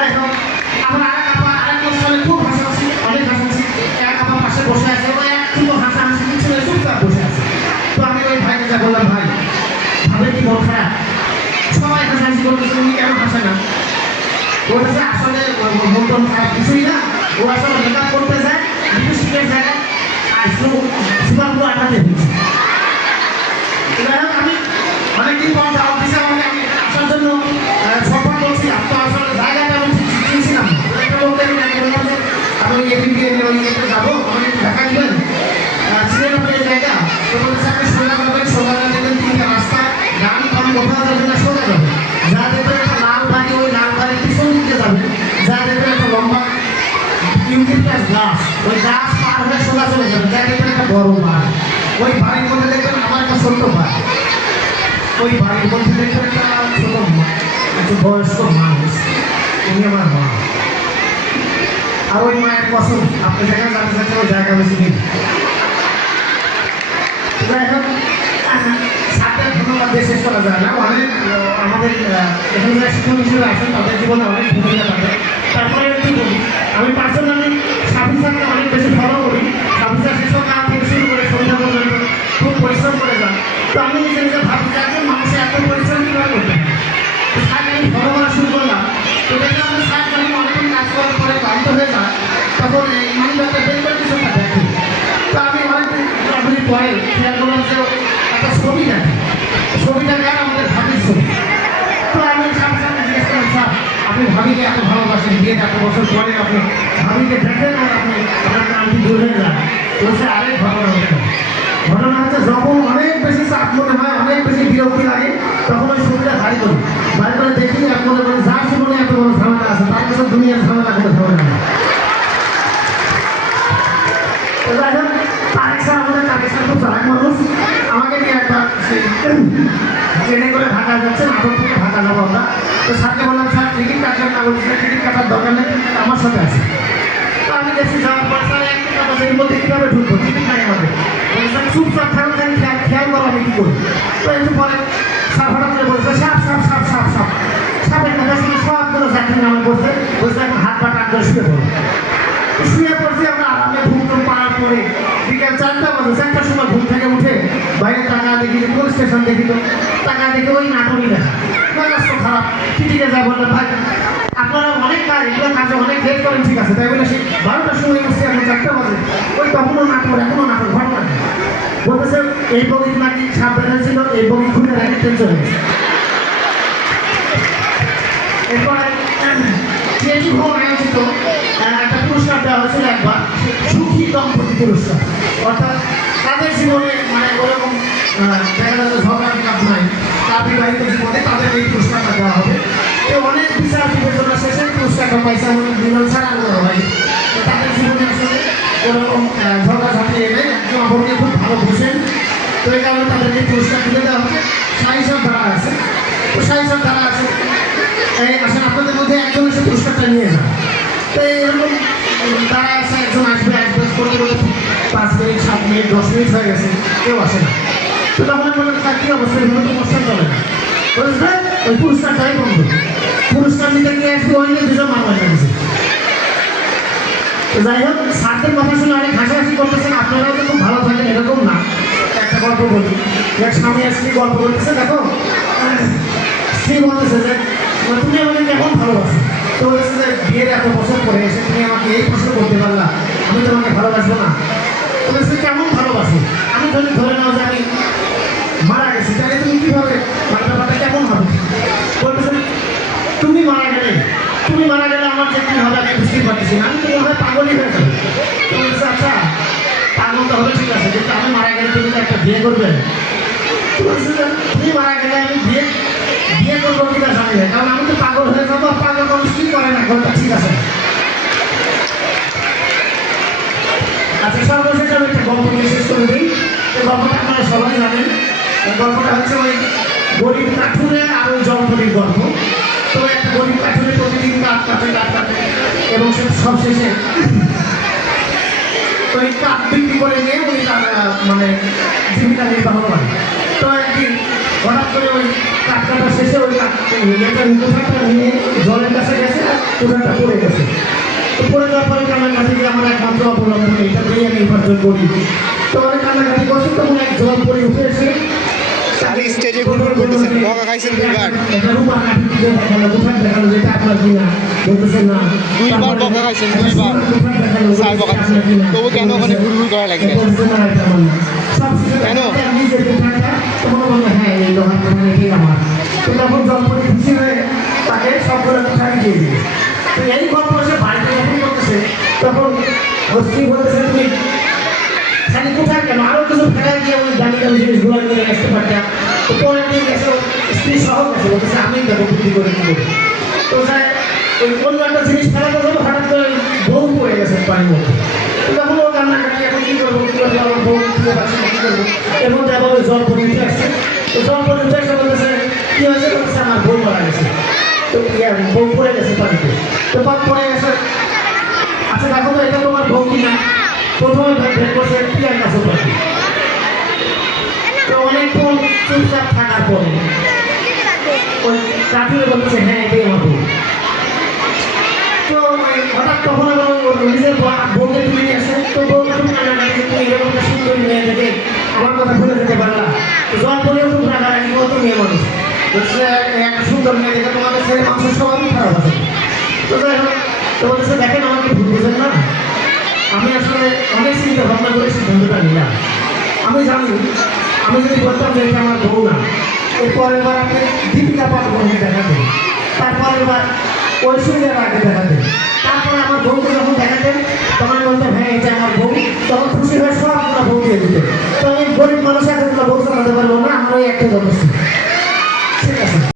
যাই হোক আমার আরেক আপা আরেক অনুষ্ঠানে খুব হাসাহাসি অনেক হাসাহাসি এক আপা পাশে বসে আছে ও একটু হাসাহাসি কিছু চুপচাপ বসে আছে। তো আমি ওই ভাইকে যা বললাম, ভাই ভাবে কি মন খারাপ, সবাই হাসাহাসি করতেছে, উনি কেন হাসে না? ওটা যে আসলে মন টন খারাপ কিছুই না, ও আসলে মেকআপ করতে যায় লিপস্টিকের জায়গায় সুপারগুলো আটাতে দিচ্ছে। আমি অনেকদিন পর দাওয়াত দিয়েছি আমাকে, আমি আসার জন্য সফর করছি। তো আসলে জায়গাটা আমি চিনছিলাম না, একটা লোককে আমি বললাম যে আমি এদিকে ওই ইয়েতে যাবো, আমাকে একটু দেখা দিবেন, ছিলেন আপনি এই জায়গা? তো বলেছে আপনি সোজা যাবেন, সোজা যাবেন 3টা রাস্তা, ডান বাম কোথাও যাবেন না, সোজা যাবেন, যা দেখবেন একটা লাল বাড়ি, ওই লাল বাড়ির পিছন দিকে যাবেন, যা দেখবেন একটা লম্বা ইউনিপ্লাস গাছ, ওই গাছ পার হয়ে সোজা চলে যাবেন, যা দেখবেন একটা বড় বাড়ি, ওই বাড়ির মধ্যে দেখবেন আমার একটা ছোট্ট বাড়ি, ওই বাড়ির মধ্যে দেখবেন একটা ছোট একটু বয়স্ক মানুষ, উনি আমার মা। আর ওই মায়ের কসম আপনি যেখানে জানতে চাচ্ছেন ওই জায়গা বেশি নেই। যাই হোক সাথে ধন্যবাদ দিয়ে শেষ করা যায় না, অনেক আমাদের এখানে যারা শিক্ষক হিসেবে আছেন তাদের জীবনে অনেক ভূমিকা থাকে। তারপরে একটু বলি, আমি পার্সোনালি সাফি স্যারকে অনেক বেশি ফলো করি। সাফি স্যার সেসব কাজ থেকে শুরু করে সন্ধ্যা পর্যন্ত খুব পরিশ্রম করে যান। তো আমি নিজে নিজে ভাবি যে একজন মানুষের এত পরিশ্রম কীভাবে করতে পারে। তো স্যারকে আমি ফলো করা শুরু করলাম। তো দেখলাম যে স্যার যখন অনেকক্ষণ কাজ করার পরে ক্লান্ত হয়ে যায় তখন এই মানিব্যাগটা বের করে কিছু একটা দেখি। তো আমি অনেকদিন পরে খেয়াল করলাম যে একটা ছবি দেখে, ছবিটা দেখ আমাদের ভাবির ছবি। তো আমি সামনে জিজ্ঞেস করলাম, স্যার আপনি ভাবিকে এত ভালোবাসেন, বিয়ে এত বছর পরে আপনি ভাবিকে দেখেন আর আপনি আপনার নামটি দূরে যান। বলছে আরেক ঘটনা হচ্ছে যখন অনেক বেশি চাপ মনে হয়, অনেক বেশি বিরক্তি লাগে, তখন ওই ছবিটা বাড়ি করে দেখি আর মনে করি যার জীবনে এত বড় ঝামেলা আছে তার কাছে দুনিয়ার ঝামেলা কোনো ঝামেলা নেই। আমাকে নিয়ে একবার ট্রেনে করে ঢাকা যাচ্ছে, নাটক থেকে ঢাকা যাবো আমরা। তো স্যারকে বললাম, স্যার টিকিট কাটবেন না? বলছি টিকিট কাটার দরকার নেই, আমার সাথে আছে। তো আমি দেখছি যাওয়ার পর স্যার এক টাকা এর মধ্যে কীভাবে ঢুকবো, টিকিট নাই আমাদের। স্যার চুপচাপ থাকুন, খেয়াল করো আমি কী করি। তো একটু পরে স্যার হঠাৎ করে বলছে সাপ সাপ সাপ সাপ সাপ সাপের কথা শুনে সবগুলো যাত্রী নামে বলছে, বলছে এখন হাত পা টাক করে শুয়ে পড়ো। শুয়ে পড়ছি আমরা আরামে, ঘুম টুম পাড়ার পরে বিকেল 4টা বাজে, 4টার সময় ঘুম থেকে উঠে বাইরে টাকা দেখি, কোন স্টেশন দেখি, তো টাকা দেখে ওই নাটকই দেখা রাস্তা খারাপ। টিটিকে যা বললাম, ভাই আপনারা অনেক কাজ, এগুলো কাজে অনেক লেট করেন, ঠিক আছে, তাই বলে সেই 12টার সময় বসছি, এখন 4টা বাজে, ওই তখনও নাটক, এখনও নাটক, ঘটনা বলতেছে এই বগি নাকি সাপ বেঁধেছিল, এই বগি খুলে রাখি ট্রেন চলে গেছে। এরপরে ক্রিয়েটিভ হোম আয়োজিত একটা পুরস্কার দেওয়া হয়েছিল একবার, সুখী দম্পতি পুরস্কার। অর্থাৎ তাদের জীবনে মানে ওরকম দেখা যাচ্ছে ঝগড়া বিকাপ নাই, তার বিবাহিত জীবনে তাদের এই পুরস্কারটা দেওয়া হবে। তো অনেক বিচার বিবেচনা শেষে পুরস্কারটা পাইছে আমাদের দুজন ছাড়া আলাদা হয়। তাদের জীবনে আসলে ওরকম ঝগড়াঝাটি এলে একজন অপরকে খুব ভালো বুঝেন। তো এই কারণে তাদেরকে পুরস্কার তুলে দেওয়া হবে। শাহী সাহেব দ্বারা আছে, তো শাহী সাহেব দ্বারা আছে, আসলে আপনাদের মধ্যে একজন এসে পুরস্কারটা নিয়ে যান। তো এরকম তারা আছে, একজন আসবে, করতে করতে 5 মিনিট 7 মিনিট 10 মিনিট হয়ে গেছে, কেউ আসে না। তো তখন বললেন, স্যার কী অবস্থা, এভাবে তো অনুষ্ঠান চলে না। বলছে ওই পুরস্কারটাই বন্ধ, পুরস্কার নিতে গিয়ে আসবে ওই নিয়ে 2জন মামলা লাগছে। তো যাই হোক, স্যারদের কথা শুনে অনেক হাসাহাসি করতেছেন, আপনারাও তো খুব ভালো থাকেন এরকম না। একটা গল্প বলি, এক স্বামী স্ত্রী গল্প করতেছে, দেখো স্ত্রী বলতেছে যে তুমি আমাকে কেমন ভালোবাসো। তো বলেছে যে বিয়ের এত বছর পরে এসে তুমি আমাকে এই প্রশ্ন করতে পারলা, আমি তোমাকে ভালোবাসবো না। বলেছে কেমন ভালোবাসো, আমি যদি ধরে নাও যে আমি মারা গেছি, তাহলে তুমি কীভাবে মানে ব্যাপারটা কেমন হবে? বলতেছে তুমি মারা গেলে আমার যে কী হবে আমি বুঝতেই পারতেছি না, আমি তো মনে হয় পাগলই হয়ে যাবে। তো বলছে আচ্ছা পাগল তো হবে, ঠিক আছে, কিন্তু আমি মারা গেলে তুমি তো একটা বিয়ে করবে। তো বলছে যে তুমি মারা গেলে আমি বিয়ে করবো কিনা জানি না, কারণ আমি তো পাগল হয়ে যাবো, পাগল মানুষ কী করে না ঘরটা, ঠিক আছে। আচ্ছা সর্বশেষ আমি একটা গল্প নিয়ে শেষ করে দিই। এই গল্পটা আপনারা সবাই জানেন। এই গল্পটা হচ্ছে ওই গরিব কাঠুরে আর ওই জলপরির গল্প। তো একটা গরিব কাঠুরে প্রতিদিন কাঠ কাটে এবং সে সব শেষে ওই কাঠ বিক্রি করে নিয়ে উনি তার মানে জীবিকা নির্বাহ করে। তো একদিন হঠাৎ করে ওই কাঠ কাটার শেষে ওই কোথাটা নিয়ে জলের কাছে গেছে, কান্নাকাটিকে আমার একমাত্র অবলম্বন, এটা দিয়েই আমি উপার্জন করি। তো অনেক কান্নাকাটি করছি, তখন এক জল পরে উঠে এসে খালি স্টেজে ঘুরঘুর করতেছেন, বকা খাইছেন দুইবার। এটা রূপা কাঠি দিয়ে দেখালো, কোথায় দেখালো যেটা আপনার কিনা, বলতেছে না। দুইবার বকা খাইছেন, দুইবার। স্যার বকা দিচ্ছেন, তবু কেন ওখানে ঘুরঘুর করা লাগবে? কেন? নিজের কোঠাটা তখন বললো হ্যাঁ এই লোহার কোঠা এটাই আমার। তো তখন জল পরে খুশি হয়ে তাকে সবগুলো কোঠায় দিয়ে দিই। তো এই গল্প সে বাড়িতে যখন করতেছে তখন স্ত্রী বলতেছে তুমি খালি কোথায় কেন, আরও কিছু ফেরাই দিয়ে ওই দামি দামি জিনিসগুলো নিয়ে আসতে পারতাম। তো পরের দিন গেছে স্ত্রী সহ গেছে, বলতেছে আমি দেখো বুদ্ধি করে কি করি। তো স্যার ওই অন্য একটা জিনিস ফেলাতে যাবো, হঠাৎ করে বউ পড়ে গেছে পানির মধ্যে। তো তখন ও কান্নাকাটি, এখন কী করবো কী করবো, আমার বউ খুঁজে পাচ্ছি না, কী করবো। এর মধ্যে আবার ওই জল পরে উঠে আসছে। তো জল পরে উঠে আসছে, বলতেছে কী হয়েছে, বলতেছে আমার বউ মারা গেছে। তো বউ পড়ে গেছে পানিতে। তো পড়ে গেছে, আচ্ছা দেখো তো এটা তোমার বউ কিনা। প্রথমে ভেদ করছে পিয়ার কাছে পাখি। তো অনেকক্ষণ চুপচাপ থাকার পরে ওই কাঠুরে বলছে হ্যাঁ এটাই আমার বউ। তো হঠাৎ তখন আবার নিজের বউকে তুলে নিয়ে আসে। তো বউ খুব কান্নাকাটি, তুমি এরকম একটা সুন্দরী মেয়ে থেকে আমার কথা ভুলে যেতে পারলা। তো জল পরেও খুব রাগারাগি, কত মেয়ে মানুষ বলছে একটা সুন্দর মেয়ে দেখে তোমাদের ছেলে মানুষের সবারই খারাপ আছে। তো যাই হোক, তো বলতেছে দেখেন আমাকে ভুল বুঝেন না, আমি আসলে অনেক চিন্তা ভাবনা করে সিদ্ধান্তটা নিলাম। আমি জানি আমি যদি বলতাম যে এটা আমার বউ না, এরপরের বার আপনি দীপিকা পাডুকোনকে দেখাতেন, তারপরের বার ঐশ্বরিয়া রায়কে দেখাতেন, তারপরে আমার বউকে যখন দেখাতেন তখন আমি বলতাম হ্যাঁ এটা আমার বউ, তখন খুশি হয়ে সবগুলো বউ দিয়ে দিতেন। তো আমি গরিব মানুষ এতগুলো বউ চালাতে পারবো না, আমার ওই একটা যথেষ্ট।